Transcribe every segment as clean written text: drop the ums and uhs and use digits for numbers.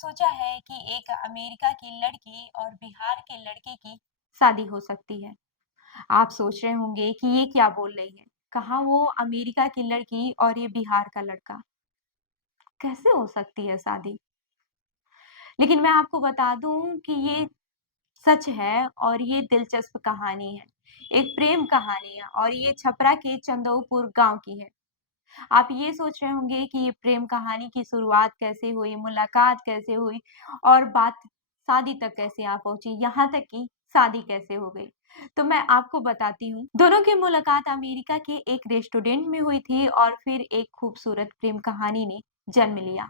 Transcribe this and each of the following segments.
सोचा है कि एक अमेरिका की लड़की और बिहार के लड़के की शादी हो सकती है। आप सोच रहे होंगे कि ये क्या बोल रही है? कहा वो अमेरिका की लड़की और ये बिहार का लड़का, कैसे हो सकती है शादी? लेकिन मैं आपको बता दूं कि ये सच है और ये दिलचस्प कहानी है। एक प्रेम कहानी है और ये छपरा के चंदौपुर गांव की है। आप ये सोच रहे होंगे कि ये प्रेम कहानी की शुरुआत कैसे हुई, मुलाकात कैसे हुई और बात शादी तक कैसे आ पहुंची, यहाँ तक कि शादी कैसे हो गई। तो मैं आपको बताती हूँ। दोनों की मुलाकात अमेरिका के एक रेस्टोरेंट में हुई थी और फिर एक खूबसूरत प्रेम कहानी ने जन्म लिया।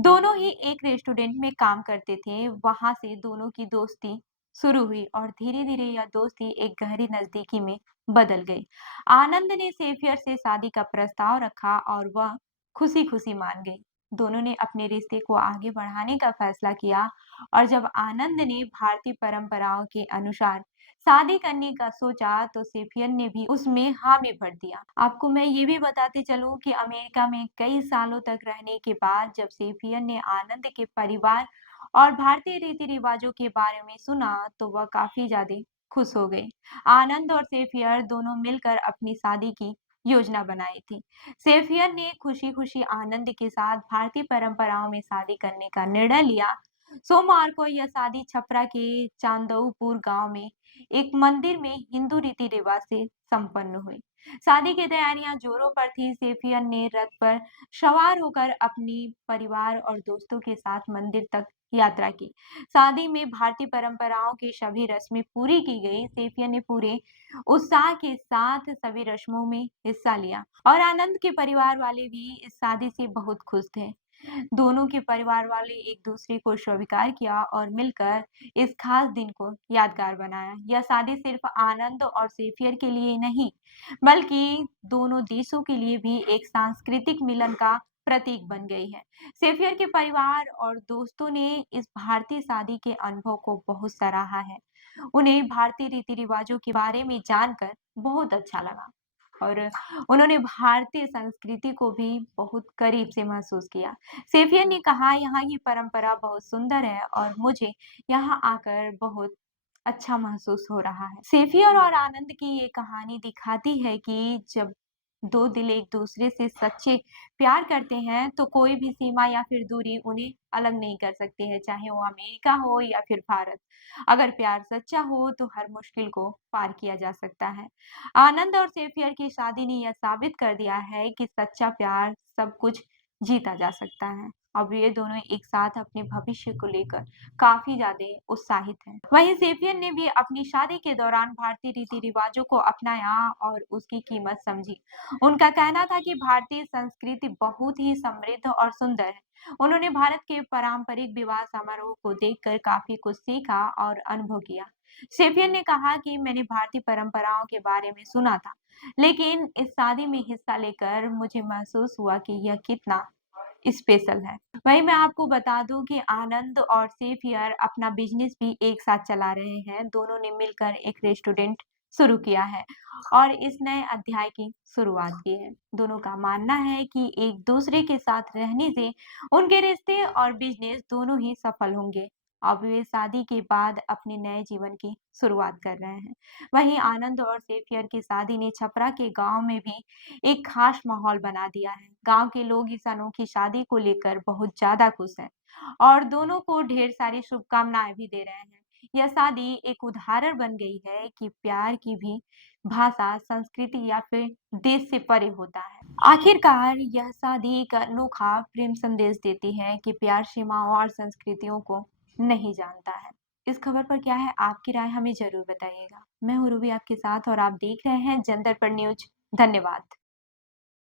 दोनों ही एक रेस्टोरेंट में काम करते थे। वहां से दोनों की दोस्ती शुरू हुई और धीरे-धीरे यह दोस्ती एक गहरी नजदीकी में बदल गई। आनंद ने सेफियर से शादी का प्रस्ताव रखा और वह खुशी-खुशी मान गई। दोनों ने अपने रिश्ते को आगे बढ़ाने का फैसला किया और जब आनंद ने भारतीय परंपराओं के अनुसार शादी करने का सोचा तो सेफियर ने भी उसमें हामी भर दिया। आपको मैं ये भी बताते चलूं कि अमेरिका में कई सालों तक रहने के बाद जब सेफियर ने आनंद के परिवार और भारतीय रीति रिवाजों के बारे में सुना तो वह काफी ज्यादा खुश हो गई। आनंद और सेफियर दोनों मिलकर अपनी शादी की योजना बनाई थी। सेफियर ने खुशी-खुशी आनंद के साथ भारतीय परंपराओं में शादी करने का निर्णय लिया। सोमवार को यह शादी छपरा के चांदऊपुर गांव में एक मंदिर में हिंदू रीति रिवाज से संपन्न हुई। शादी की तैयारियां जोरों पर थी। सेफियर ने रथ पर सवार होकर अपनी परिवार और दोस्तों के साथ मंदिर तक यात्रा की। शादी में भारतीय परंपराओं की सभी रस्में पूरी की गई। सेफिया ने पूरे उत्साह के साथ सभी रस्मों में हिस्सा लिया और आनंद के परिवार वाले भी इस शादी से बहुत खुश थे। दोनों के परिवार वाले एक दूसरे को स्वीकार किया और मिलकर इस खास दिन को यादगार बनाया। यह शादी सिर्फ आनंद और सेफियर के लिए नहीं, बल्कि दोनों देशों के लिए भी एक सांस्कृतिक मिलन का प्रतीक बन गई है। सेफियर के परिवार और दोस्तों ने इस भारतीय शादी के अनुभव को बहुत सराहा है। उन्हें भारतीय रीति रिवाजों के बारे में जानकर बहुत अच्छा लगा और उन्होंने भारतीय संस्कृति को भी बहुत करीब से महसूस किया। सेफियर ने कहा यहाँ की परंपरा बहुत सुंदर है और मुझे यहाँ आकर बहुत अच्छा महसूस हो रहा है। सेफियर और आनंद की ये कहानी दिखाती है कि जब दो दिल एक दूसरे से सच्चे प्यार करते हैं तो कोई भी सीमा या फिर दूरी उन्हें अलग नहीं कर सकती है, चाहे वो अमेरिका हो या फिर भारत। अगर प्यार सच्चा हो तो हर मुश्किल को पार किया जा सकता है। आनंद और सेफियर की शादी ने यह साबित कर दिया है कि सच्चा प्यार सब कुछ जीता जा सकता है। अब ये दोनों एक साथ अपने भविष्य को लेकर काफी ज्यादा उत्साहित हैं। वहीं सेफियर ने भी अपनी शादी के दौरान भारतीय रीति रिवाजों को अपनाया और उसकी कीमत समझी। उनका कहना था कि भारतीय संस्कृति बहुत ही समृद्ध और सुंदर है। उन्होंने भारत के पारंपरिक विवाह समारोह को देखकर काफी कुछ सीखा और अनुभव किया। शेफियन ने कहा कि मैंने भारतीय परंपराओं के बारे में सुना था, लेकिन इस शादी में हिस्सा लेकर मुझे महसूस हुआ कि यह कितना स्पेशल है। वहीं मैं आपको बता दूं कि आनंद और सेफियर अपना बिजनेस भी एक साथ चला रहे हैं। दोनों ने मिलकर एक रेस्टोरेंट शुरू किया है और इस नए अध्याय की शुरुआत की है। दोनों का मानना है कि एक दूसरे के साथ रहने से उनके रिश्ते और बिजनेस दोनों ही सफल होंगे। अब वे शादी के बाद अपने नए जीवन की शुरुआत कर रहे हैं। वहीं आनंद और सेफियर की शादी ने छपरा के गांव में भी एक खास माहौल बना दिया है। गांव के लोग इस अनोखी शादी को लेकर बहुत ज्यादा खुश हैं और दोनों को ढेर सारी शुभकामनाएं भी दे रहे हैं। यह शादी एक उदाहरण बन गई है कि प्यार की भी भाषा, संस्कृति या फिर देश से परे होता है। आखिरकार यह शादी एक अनोखा प्रेम संदेश देती है कि प्यार सीमाओं और संस्कृतियों को नहीं जानता है। इस खबर पर क्या है आपकी राय हमें जरूर बताइएगा। मैं हूँ रूबी आपके साथ और आप देख रहे हैं जन दर्पण न्यूज। धन्यवाद।